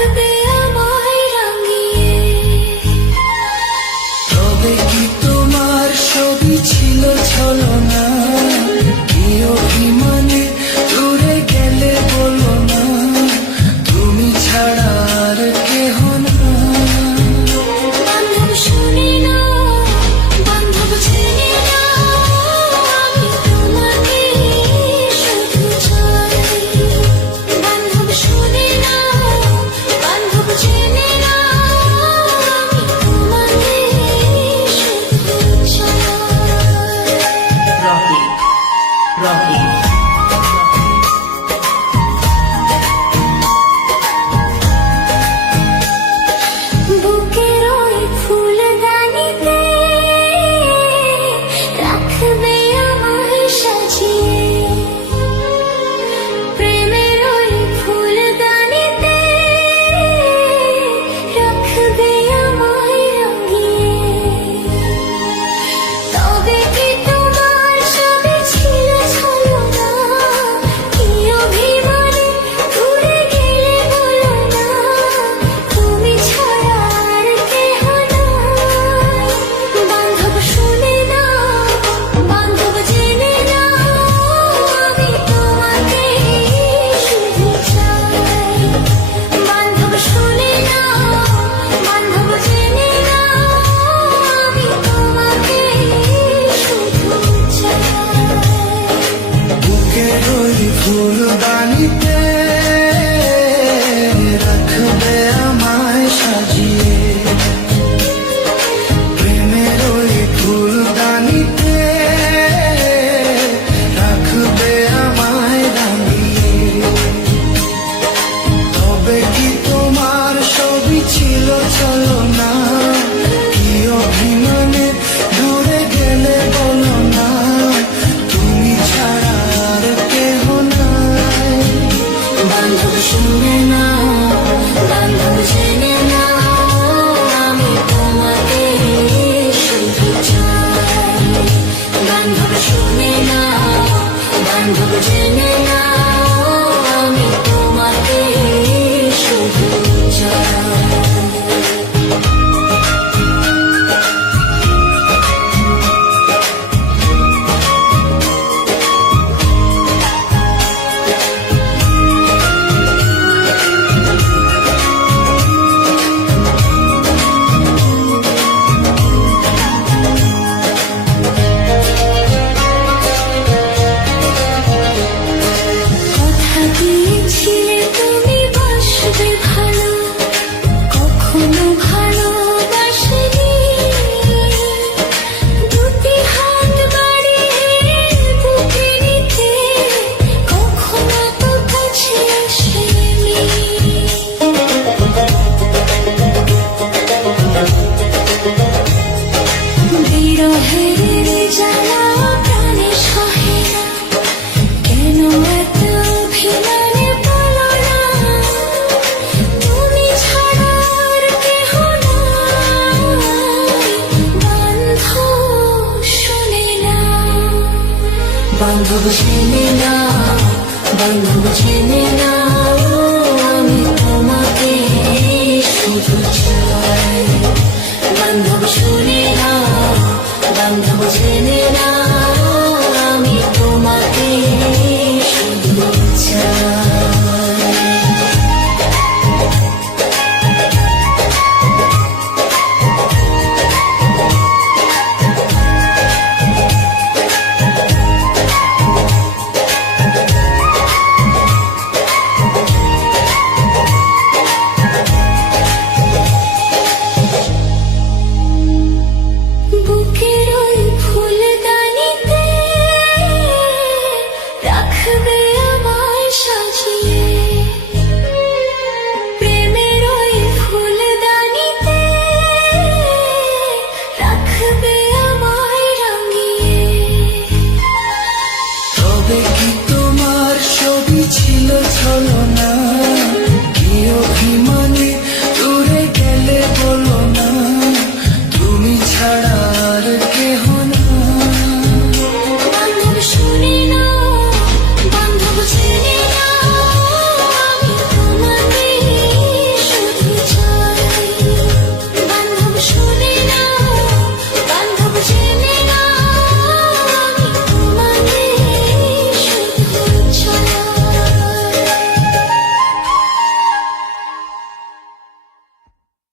রাখবে আমায় রাঙিয়ে। তবে কি তোমার ছবি ছিল ছলনা? কি অভিমানে দূরে গেলে বলো না, তুমি ছাড়া আর কেহ না। বান্ধব শুনি না, বান্ধব চেনে না, আমি তোমাকে শুধু চাই। বান্ধব শুনি না, বান্ধব চেনে না, আমি তোমাকে শুধু চাই। Rocky, Rocky. বুকের ওই ফুলদানিতে রাখবে আমায় সাজিয়ে। প্রেমের ওই ফুলদানিতে রাখবে আমায় রাঙিয়ে। তবে কি তোমার ছবি ছিল ছলনা? কি অভিমানে দূরে গেলে বলো না, তুমি ছাড়া আর কেহ না। বান্ধব শুনে না, বান্ধব জেনে না, আমি তোমাকে শুধু চাই। বান্ধব শুনে না, বান্ধব জেনে না, আমি তোমাকে শুধু চাই। বুকের ওই ফুলদানিতে রাখবে আমায় সাজিয়ে। প্রেমের ওই ফুলদানিতে রাখবে আমায় রাঙিয়ে। তবে কি তোমার ছবি ছিল ছলনা? কি অভিমানে দূরে গেলে বলো না, তুমি ছাড়া আর কেহ নাই। বান্ধব শুনে না, বান্ধব জেনে না, আমি তোমাকে শুধু চাই। বান্ধব শুনে না, বান্ধব জেনে না, আমি তোমাকে শুধু চাই। কথা দিয়েছিলে তুমি বাসবে ভালো, কখনো ভালোবাসিনি। দুটি হাত বাড়িয়ে বুকে নিতে, কখনো তো কাছে আসেনি। বিরহের জ্বালা প্রাণে সহে না, কেন এত অভিমানে বলো না, তুমি ছাড়া আর কেহ নাই। বান্ধব শুনে না, বান্ধব চেনে না, বান্ধব চেনে না,